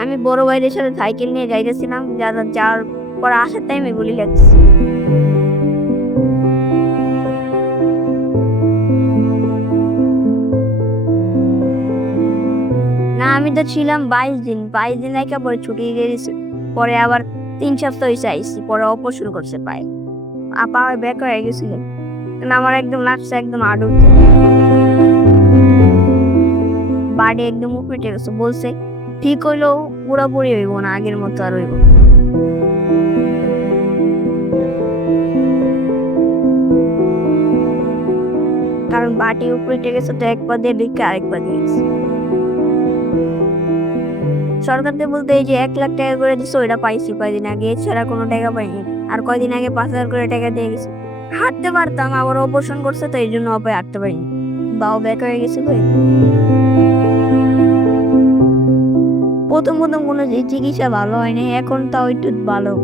আমি বড় ভাইদের সাথে সাইকেল নিয়ে যাইতেছিলাম, যার যার পর আসার টাইমে গুলি লাগছে। না, আমি তো ছিলাম বাইশ দিন। বাইশ দিন একে পরে ছুটি দিছে পরে আবার তিন সপ্তাহ হয়েছে আইসি, পরে অপারেশন করছে পায়ে। আপা ব্যাক হয়ে গেছিল। আমার একদম লাগছে একদম আডু বাড়ি একদম উপরে গেছে, বলছে ঠিক হইলেও পুরোপুরি হইব না, আগের মতো আর হইব। কারণ বাটি উপরে গেছে তো একবার দিয়ে ঢুকে আরেকবার দিয়ে গেছে সরকার থেকে বলতে এই যে এক লাখ টাকা করে দিচ্ছে ওইটা পাইছি, কয়দিন আগে, এছাড়া কোনো টাকা পাইনি। আর কয়দিন আগে পাঁচ হাজার করে টাকা দিয়ে গেছে। হাঁটতে পারতাম, আবার অপারেশন করছে, তো এই জন্য অপায় হাঁটতে পারিনি। বাও ব্যাক হয়ে গেছে কই? প্রথম প্রথম কোনো চিকিৎসা ভালো হয়নি এখন তাও একটু ভালো।